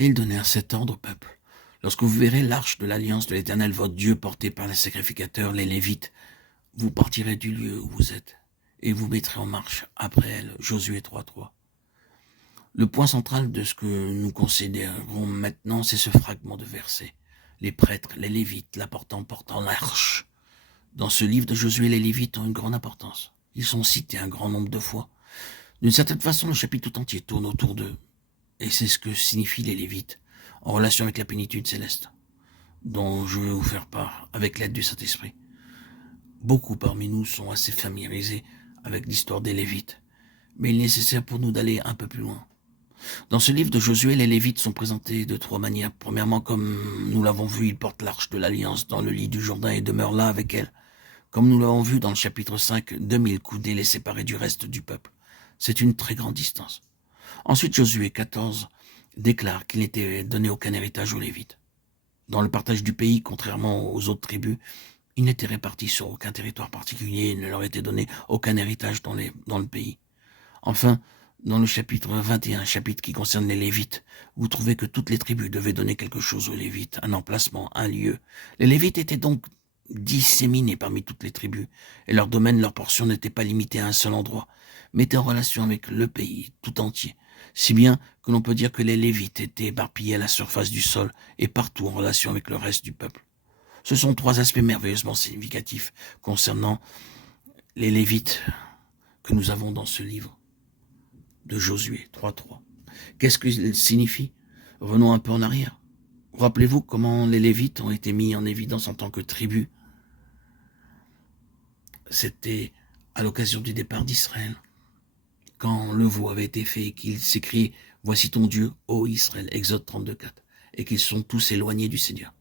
Et il donnèrent cet ordre au peuple. Lorsque vous verrez l'arche de l'alliance de l'Éternel, votre Dieu, portée par les sacrificateurs, les Lévites, vous partirez du lieu où vous êtes, et vous mettrez en marche après elle. Josué 3.3. Le point central de ce que nous considérons maintenant, c'est ce fragment de verset. Les prêtres, les Lévites, portant l'arche. Dans ce livre de Josué, les Lévites ont une grande importance. Ils sont cités un grand nombre de fois. D'une certaine façon, le chapitre tout entier tourne autour d'eux. Et c'est ce que signifient les Lévites, en relation avec la plénitude céleste, dont je vais vous faire part avec l'aide du Saint-Esprit. Beaucoup parmi nous sont assez familiarisés avec l'histoire des Lévites, mais il est nécessaire pour nous d'aller un peu plus loin. Dans ce livre de Josué, les Lévites sont présentés de trois manières. Premièrement, comme nous l'avons vu, ils portent l'arche de l'Alliance dans le lit du Jourdain et demeurent là avec elle. Comme nous l'avons vu dans le chapitre 5, 2000 coudées les séparaient du reste du peuple. C'est une très grande distance. Ensuite, Josué 14 déclare qu'il n'était donné aucun héritage aux Lévites. Dans le partage du pays, contrairement aux autres tribus, ils n'étaient répartis sur aucun territoire particulier, il ne leur était donné aucun héritage dans le pays. Enfin, dans le chapitre 21, chapitre qui concerne les Lévites, vous trouvez que toutes les tribus devaient donner quelque chose aux Lévites, un emplacement, un lieu. Les Lévites étaient donc disséminés parmi toutes les tribus, et leur domaine, leur portion n'était pas limitée à un seul endroit, mais était en relation avec le pays tout entier, si bien que l'on peut dire que les Lévites étaient éparpillés à la surface du sol et partout en relation avec le reste du peuple. Ce sont trois aspects merveilleusement significatifs concernant les Lévites que nous avons dans ce livre de Josué 3.3. Qu'est-ce qu'il signifie? Revenons un peu en arrière. Rappelez-vous comment les Lévites ont été mis en évidence en tant que tribu. C'était à l'occasion du départ d'Israël, quand le veau avait été fait et qu'il s'écrit « Voici ton Dieu, ô Israël » Exode 32.4, et qu'ils sont tous éloignés du Seigneur.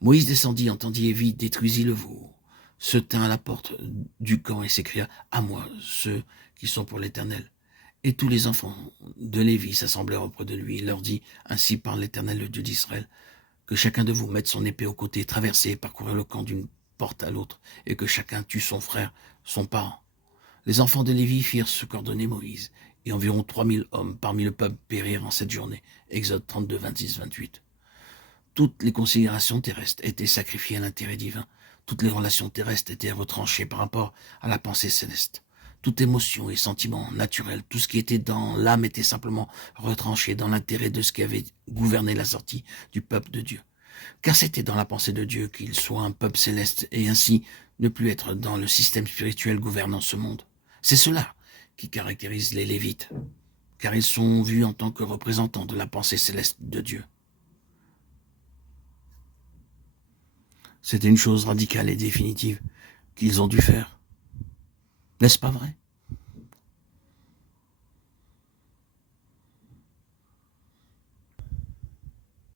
Moïse descendit, entendit et vit, détruisit le veau, se tint à la porte du camp et s'écria « À moi, ceux qui sont pour l'Éternel ». Et tous les enfants de Lévi s'assemblèrent auprès de lui. Il leur dit, ainsi parle l'Éternel, le Dieu d'Israël, que chacun de vous mette son épée au côté, traverser et parcourir le camp d'une porte à l'autre, et que chacun tue son frère, son parent. Les enfants de Lévi firent ce qu'ordonnait Moïse, et environ 3000 hommes parmi le peuple périrent en cette journée. Exode 32, 26, 28. Toutes les considérations terrestres étaient sacrifiées à l'intérêt divin. Toutes les relations terrestres étaient retranchées par rapport à la pensée céleste. Toute émotion et sentiment naturel, tout ce qui était dans l'âme était simplement retranché dans l'intérêt de ce qui avait gouverné la sortie du peuple de Dieu. Car c'était dans la pensée de Dieu qu'il soit un peuple céleste et ainsi ne plus être dans le système spirituel gouvernant ce monde. C'est cela qui caractérise les Lévites, car ils sont vus en tant que représentants de la pensée céleste de Dieu. C'était une chose radicale et définitive qu'ils ont dû faire. N'est-ce pas vrai?